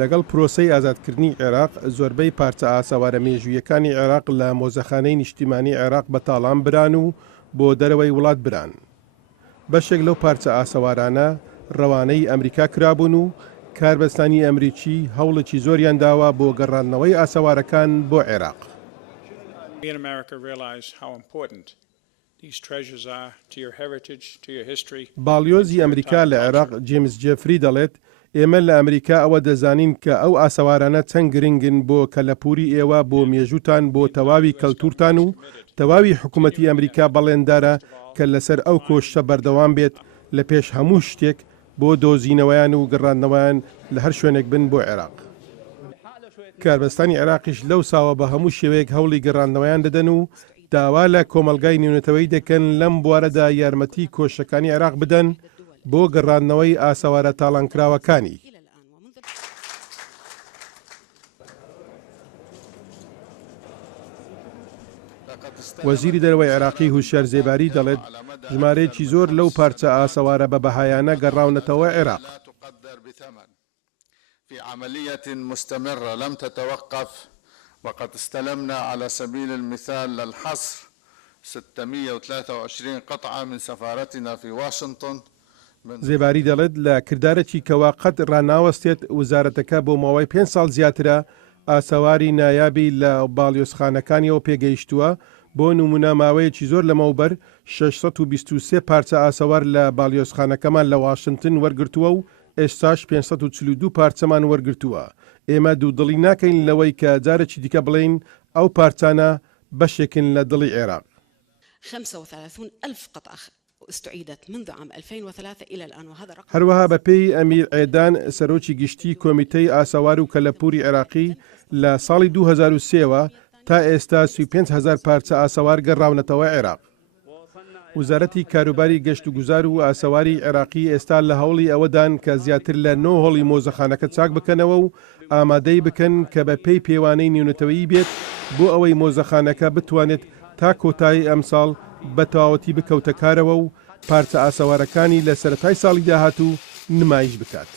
لەگەڵ پرۆسەی ئازادکردنی عێراق زۆربەی پارچە ئاسەوارە مێژوویەکانی عێراق لە مۆزەخانەی نیشتیمانی عێراق بەتاڵان بران و بۆ دەرەوەی وڵات بران. بەشێک لەو پارچە ئاسەوارانە ڕەوانەی ئەمریکا کرابوون و کاربەستانی ئەمریکی هەوڵێکی زۆریان داوە بۆ گەڕاندنەوەی ئاسەوارەکان بۆ عێراق. باڵیۆزی ئەمریکا لە عێراق جیمز جێفری دەڵێت ئێمە لە ئەمریکا ئەوە دەزانین کە ئەو ئاسەوارانە چەند گرنگن بۆ کەلەپوری ئێوە بۆ مێژوتان بۆ تەواوی کەلتورتان و تەواوی حکوومەتی ئەمریکا بەڵێندارە کە لەسەر ئەو کۆشتە بەردەوام بێت لە پێش هەموو شتێک بۆ دۆزینەوەیان و گەڕاندنەوەیان لە هەر شوێنێک بن بۆ عێراق. کاربەستانی عێراقیش لەو ساوە بە هەموو شێوەیەک هەوڵی گەڕاندنەوەیان دەدەن و داوا لە کۆمەلگای نێونەتەوەی دەکەن لەم بوارەدا یارمەتی کۆشەکانی عێراق بدەن بۆ گەڕاندنەوەی ئاسەوارە تاڵانکراوەکانی. وەزیری دەرەوەی عێراقی هوشیار زێباری دەڵێت ژمارەیەکی زۆر لەو پارچە ئاسەوارە بە بەهایانە گەڕاونەتەوە عێراق. في عملية مستمرة لم تتوقف وقد استلمنا على سبيل المثال للحصر 623 قطعة من سفارتنا في واشنطن. زێباری دەڵێت لە کردارێکی کەوا قەت ڕناوەستێت وزارەتەکە بۆ ماوەی 5 ساڵ زیاترە ئاسەواری نایابی لە باڵیۆزخانەکانیەوە پێگەیشتووە. بۆ نمونە ماوەیەکی زۆر لەمەوبەر 623 پارچە ئاسەوار لە باڵیۆزخانەکەمان لە واشنگتن وەرگرتووە و ئێستاش 542 پارچەمان وەرگرتووە. ئێمە دوودڵی ناکەین لەوەی کە جارێکی دیکە بڵین ئەو پارچانە بەشێکن لە دڵی عێراق. 35,000 قطعة استعيدت منذ عام 2003 إلى الآن وهذا رقم. هەروەها بەپێی ئەمیر عێدان سەرۆکی گشتی کۆمیتەی ئاسەوار و کەلەپوری عێراقی لە ساڵی 2003ەوە تا ئێستا 35,000 پارچە ئاسەوار گەڕاونەتەوە عێراق. وزارەتی کاروباری گەشت و گوزار و ئاسەواری عێراقی ئێستا لە هەوڵی ئەوەدان کە زیاتر لە 9 هۆڵی مۆزەخانەکە چاک بکەنەوە و ئامادەی بکەن کە بە پێی پێوانەی نێونەتەوەیی بێت بۆ ئەوەی مۆزەخانەکە بتوانێت تا کۆتایی ئەم ساڵ بە تەواوەتی بکەوتە کارەوە و پارچە ئاسەوارەکانی لە سەرەتای ساڵی داهاتوو نمایش بکات.